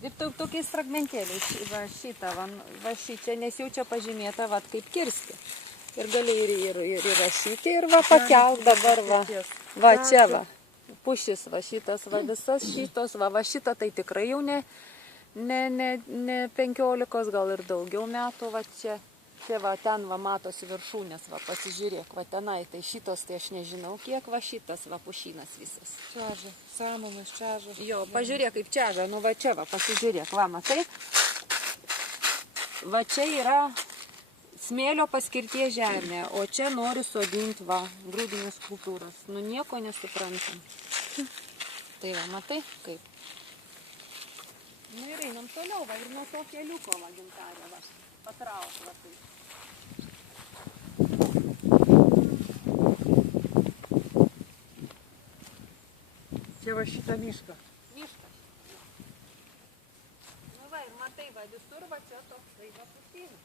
Ir tokiais fragmentėliais, va šičia, nes jau čia pažymėta, va, kaip kirsti. Ir gali ir rašyti, ir va, pakelk dabar, va, čia, va, pušis, va, šitas, va, visas šitos, va, šita, tai tikrai jau ne 15, gal ir daugiau metų, va, čia, va, ten, va, matosi viršūnės, va, pasižiūrėk, va, tenai, tai šitos, tai aš nežinau, kiek, va, šitas, va, pušynas visas. Čiaža, samanas čiaža. Jo, pažiūrėk, kaip čiaža, nu, va, čia, va, pasižiūrėk, va, matai, va, čia yra smėlio paskirties žemė, o čia noriu sodinti, va, grūdinės kultūras. Nu, nieko nesuprantam. Tai va, matai, kaip. Nu, ir einam toliau, va, ir nuo to keliuko, va, Gintarė, va, patrauk, va, tai. Čia va šitą mišką. Miškas. Nu, va, ir matai, va, visur, va, čia toks, tai va, pušynas.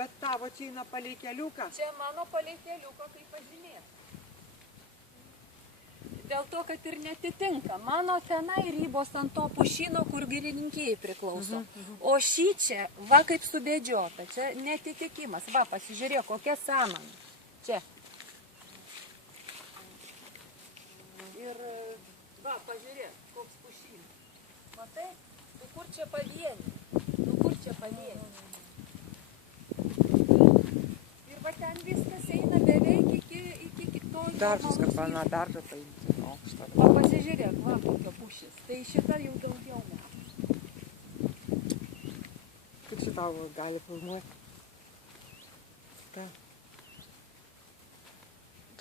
Bet tavo čia eina palei keliuką. Čia mano palei keliuko tai pažymėta. Dėl to, kad ir netitinka. Mano tenai ribos ant to pušyno, kur girininkijai priklauso. O šį čia, va, kaip subėdžiota. Čia netitikimas. Va, pasižiūrėk, kokia samana. Čia. Ir, va, pažiūrėk, koks pušynas. Matai? Tu kur čia pavieni? Tu kur čia pavieni? Ir va ten viskas eina beveik iki to. Dar viską pana beržą paimti. Aukštą. O pasižiūrėk, va, kokia pušis. Tai šita jau daugiau metų. Kaip šitą gali filmuoti? Ta.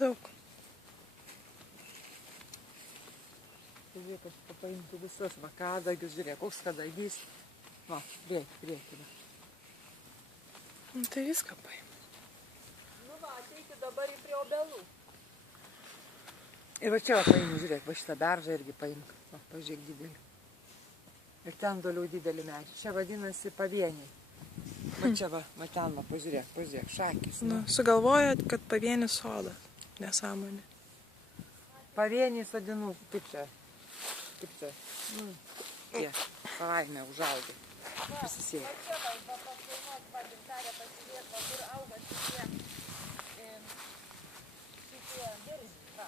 Daug. Žiūrėk, aš paimtų visus, va, kadagius, žiūrėk, koks kadagys. Va, prieki. Tai viską paim. Nu va, ateiti dabar į prie obelų. Ir va čia va paim, žiūrėk, va šitą beržą irgi paim. Va, pažiūrėk didelį. Ir ten toliau didelį medžią. Čia vadinasi pavieniai. Va čia va ten va, pažiūrėk, šakis. Nu, sugalvojot, kad pavienis sodas. Nesąmonė. Pavieniai sodinu, kaip čia. Jie, savaime užaugai. Prisisėjai. Va čia va, paskainuot, va, Gintarė, pasižiūrėk, va, kur auga šitie viržiai, va.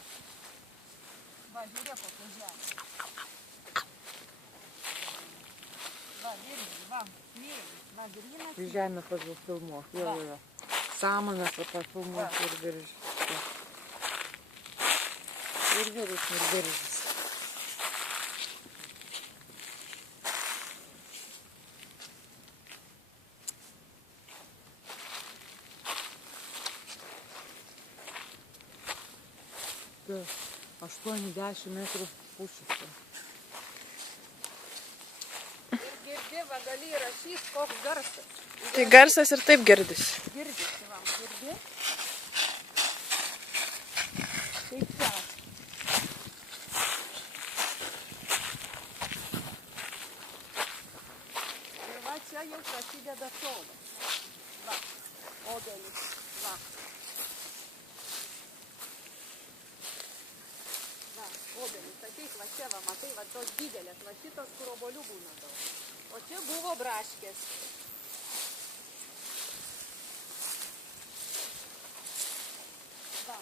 Va, žiūrėk, kokia žemė. Va, viržiai, va, smėlis, va, grynas. Ir žemę pagal filmuok, jo. Samanas va filmuok ir viržys. Ir viržys. Tai 80 metrų pušis. Ir girdi, va, gali įrašyti, koks garsas. Tai garsas ir taip girdisi. Girdisi, va, girdi. Kaip čia. Ir va, čia jau prasideda sodas. Va, obelis, va. Va, obelis, ateik, va čia, va, matai, va, tos didelės, va, šitos, kur obolių būna daug. O čia buvo braškės. Va.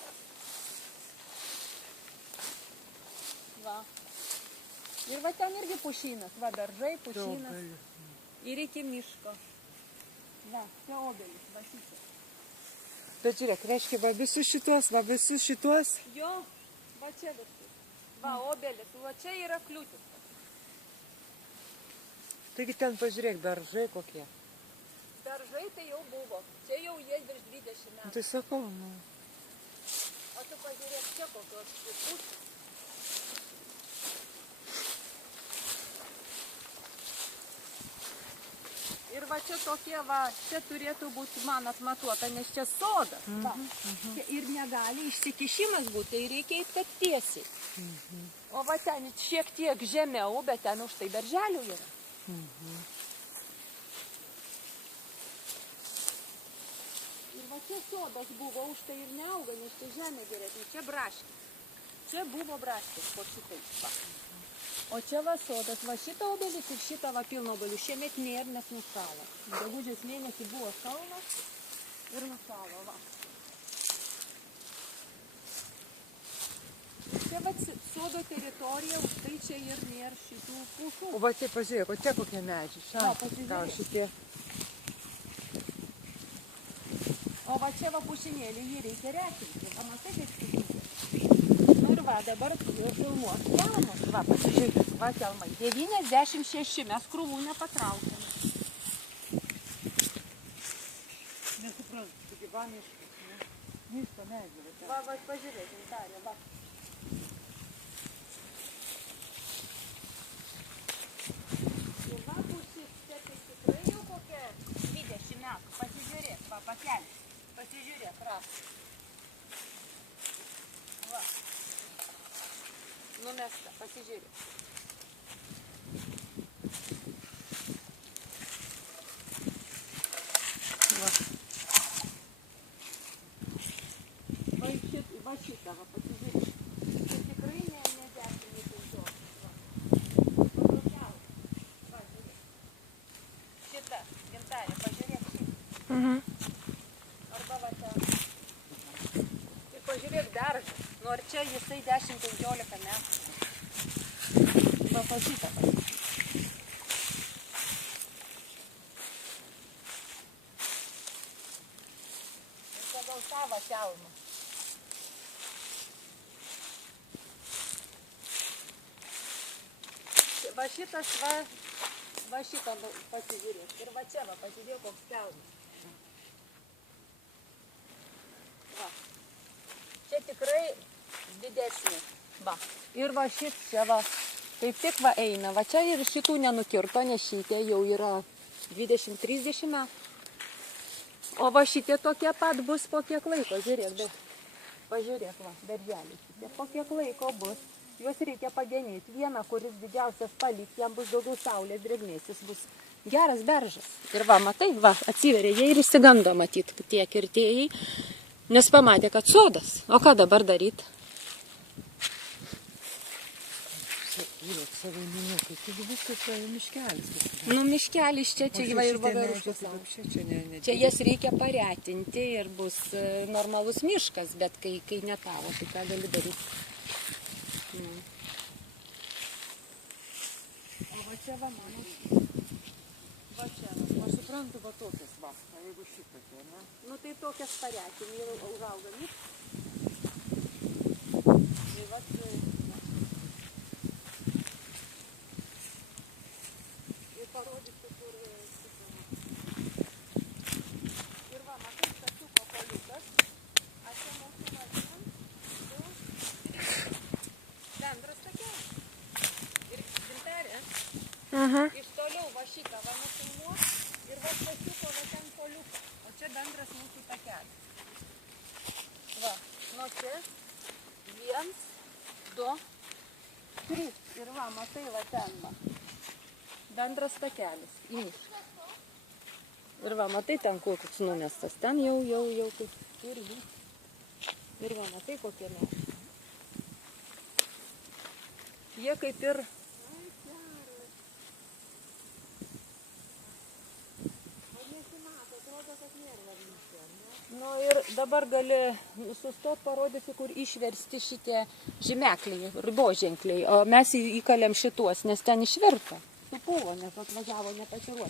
Va. Ir va ten irgi pušynas, va, beržai, pušynas. Ir iki miško. Va, čia obelis, va šitas. Bet žiūrėk, reiškia, va visus šitos. Jo, va čia viskas. Va, obelis, va čia yra kliūtis. Taigi ten pažiūrėk, beržai kokie. Beržai tai jau buvo. Čia jau jie virš 20 metų. Tai sakau, nu. O tu pažiūrėk, čia kokios pušys. Ir va čia tokie, va, čia turėtų būti man atmatuota, nes čia sodas. Va. Ir negali išsikišimas būti, tai reikia eiti kad tiesiai. O va ten šiek tiek žemiau, bet ten už tai berželių yra. Ir va čia sodas buvo, už tai ir neauga, nes čia žemė geresnė, čia braškės. Čia buvo braškės po šitais. Va. O čia va sodas, va šitą obelis ir šitą va pilną obelių. Šiemet nėra, nes nusalo. Gegužės mėnesį buvo šalnas ir nusalo, va. Čia va sodo teritorija, už tai čia ir nėra šitų pušų. O va čia pažiūrėk, o čia kokie medžiai. Va, pasižiūrėk. Gal šitie. O va čia va pušinėlį, jį reikia rekinti. O matai, kaip skaitinti. Nu ir va, dabar filmuos kelmas. Va, pasižiūrėk, va kelmai. 96, mes krūvų nepatraukėm. Nesuprantu, taigi va miškas, ne? Miško medžiai. Va, pažiūrėk, Gintarė, va. Ir va pušis, čia tai tikrai jau kokia 20 metų. Pasižiūrėk, va, pakelį. Pasižiūrėk, ras. Va. Numesta, pasižiūrėk. Va. Va šitą, va, pasižiūrėk. Tai tikrai ne 10, ne 15. Va. Paprasčiausia. Va, žiūrėk. Šitą, Gintarė, pažiūrėk šitą. Arba va ten. Ir pažiūrėk daržą. Nu ar čia jisai 10-15 metų. Va, pa šitą. Ir pagal savo kelmą. Va šitas, va šitą pasižiūrėk. Ir va čia, va, pasižiūrėk, koks kelmas. Va. Čia tikrai didesnė. Va. Ir va šit čia, va, kaip tik va eina. Va čia ir šitų nenukirto, nes šitie jau yra 20-30 metų. O va šitie tokie pat bus po kiek laiko. Žiūrėk, pažiūrėk, va, berželiai. Šitie po kiek laiko bus. Juos reikia pagenėti. Vieną, kuris didžiausias paliks, jam bus daugiau saulės drėgmės, jis bus geras beržas. Ir va, matai, va, atsiveria, jie ir išsigando matyti tie kirtėjai, nes pamatė, kad sodas. O ką dabar daryti? Sakykit, savo minukai, taigi viskas yra miškelis. Nu, miškelis čia va ir vagaruškas. Čia jas reikia paretinti ir bus normalus miškas, bet kai ne tavo, tai ką gali daryti? O va čia va mano. Va čia va. Aš suprantu, va tokias va. O jeigu šitokie, ne? Nu tai tokias paretim, jau užauga miškas. Tai va čia. Ir parodysiu, kur šitą. Ir va, matai, stasiuko poliukas. Aš čia mūsų vadinam. Bendras takelis. Ir Gintarė, iš toliau va šitą va nufilmuos ir va pasiuko va ten poliuką. O čia bendras mūsų takelis. Va, nuo čia 1, 2, 3. Ir va, matai va ten va. Bendras takelis. Į mišką. Ir va, matai ten koks numestas. Ten jau kaip irgi. Ir va, matai kokie metai. Jie kaip ir... Nu ir dabar gali sustot, parodysi, kur išversti šitie žymekliai, riboženkliai. O mes įkalėm šituos, nes ten išvirto. Supuvo, nes atvažiavo nepasiruošę.